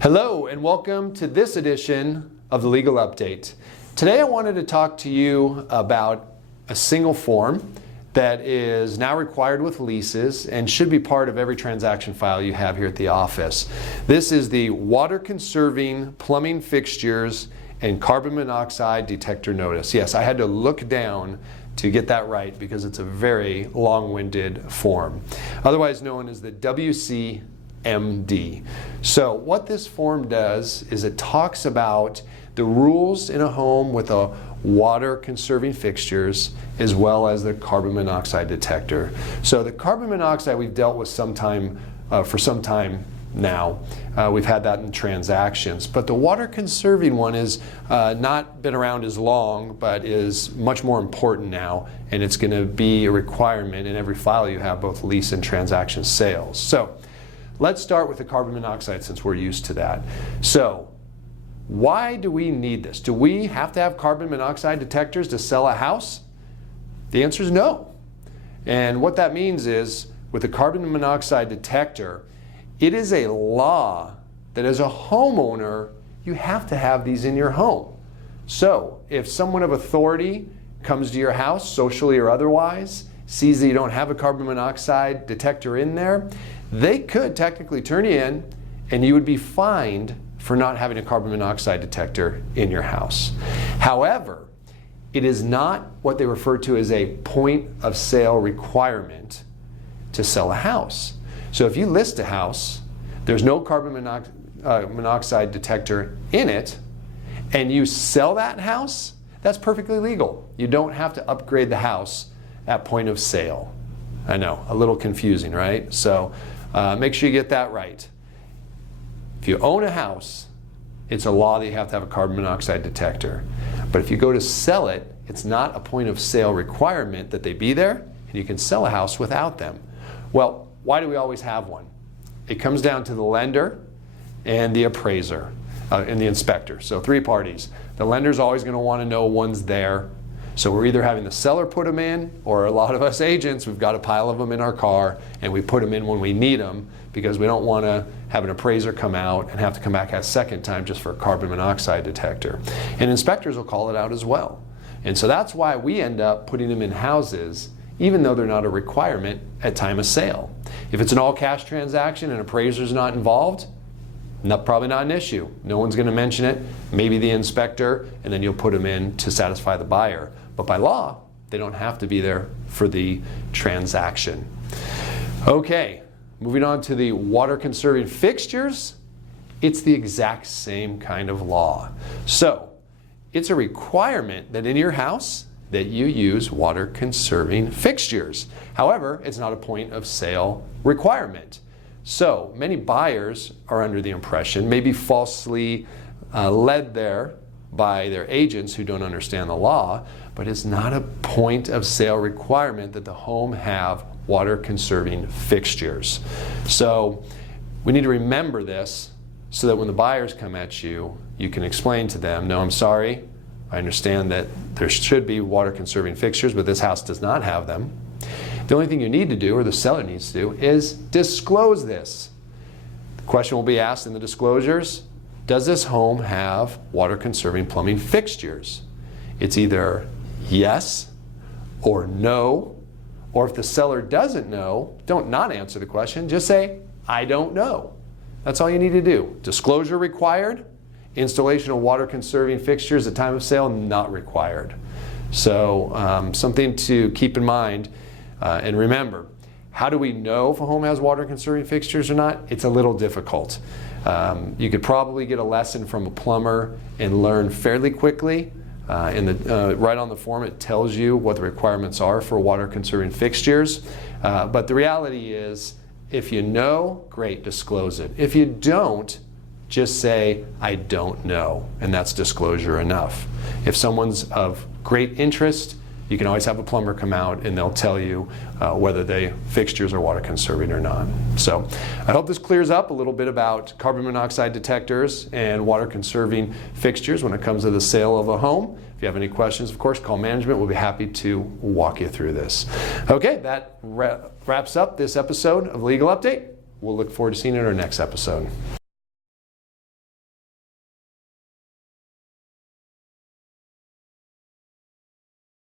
Hello and welcome to this edition of the Legal Update. Today I wanted to talk to you about a single form that is now required with leases and should be part of every transaction file you have here at the office. This is the Water Conserving Plumbing Fixtures and Carbon Monoxide Detector Notice. Yes, I had to look down to get that right because it's a very long-winded form, otherwise known as the Wcmd. So what this form does is it talks about the rules in a home with a water conserving fixtures as well as the carbon monoxide detector. So the carbon monoxide we've dealt with for some time now. We've had that in transactions, but the water conserving one is not been around as long, but is much more important now, and it's going to be a requirement in every file you have, both lease and transaction sales. So let's start with the carbon monoxide since we're used to that. So why do we need this? Do we have to have carbon monoxide detectors to sell a house? The answer is no. And what that means is with the carbon monoxide detector, it is a law that as a homeowner, you have to have these in your home. So if someone of authority comes to your house, socially or otherwise, sees that you don't have a carbon monoxide detector in there, they could technically turn you in and you would be fined for not having a carbon monoxide detector in your house. However, it is not what they refer to as a point of sale requirement to sell a house. So if you list a house, there's no carbon monoxide detector in it, and you sell that house, that's perfectly legal. You don't have to upgrade the house at point of sale. I know, a little confusing, right? So make sure you get that right. If you own a house, it's a law that you have to have a carbon monoxide detector. But if you go to sell it, it's not a point of sale requirement that they be there, and you can sell a house without them. Well, why do we always have one? It comes down to the lender and the appraiser and the inspector. So three parties. The lender's always going to want to know one's there. So we're either having the seller put them in, or a lot of us agents, we've got a pile of them in our car and we put them in when we need them because we don't want to have an appraiser come out and have to come back a second time just for a carbon monoxide detector. And inspectors will call it out as well. And so that's why we end up putting them in houses even though they're not a requirement at time of sale. If it's an all-cash transaction and appraiser's not involved, probably not an issue. No one's going to mention it, maybe the inspector, and then you'll put them in to satisfy the buyer. But by law, they don't have to be there for the transaction. Okay, moving on to the water conserving fixtures. It's the exact same kind of law. So it's a requirement that in your house that you use water conserving fixtures. However, it's not a point of sale requirement. So many buyers are under the impression, maybe falsely led there by their agents who don't understand the law, but it's not a point of sale requirement that the home have water conserving fixtures. So we need to remember this so that when the buyers come at you, you can explain to them, no, I'm sorry, I understand that there should be water conserving fixtures, but this house does not have them. The only thing you need to do, or the seller needs to do, is disclose this. The question will be asked in the disclosures, does this home have water conserving plumbing fixtures? It's either yes or no, or if the seller doesn't know, don't not answer the question, just say, I don't know. That's all you need to do. Disclosure required. Installation of water conserving fixtures at time of sale not required. So something to keep in mind and remember. How do we know if a home has water conserving fixtures or not? It's a little difficult. You could probably get a lesson from a plumber and learn fairly quickly. Right on the form it tells you what the requirements are for water conserving fixtures. But the reality is, if you know, great, disclose it. If you don't, just say, I don't know, and that's disclosure enough. If someone's of great interest, you can always have a plumber come out and they'll tell you whether the fixtures are water conserving or not. So I hope this clears up a little bit about carbon monoxide detectors and water conserving fixtures when it comes to the sale of a home. If you have any questions, of course, call management. We'll be happy to walk you through this. Okay, that wraps up this episode of Legal Update. We'll look forward to seeing you in our next episode.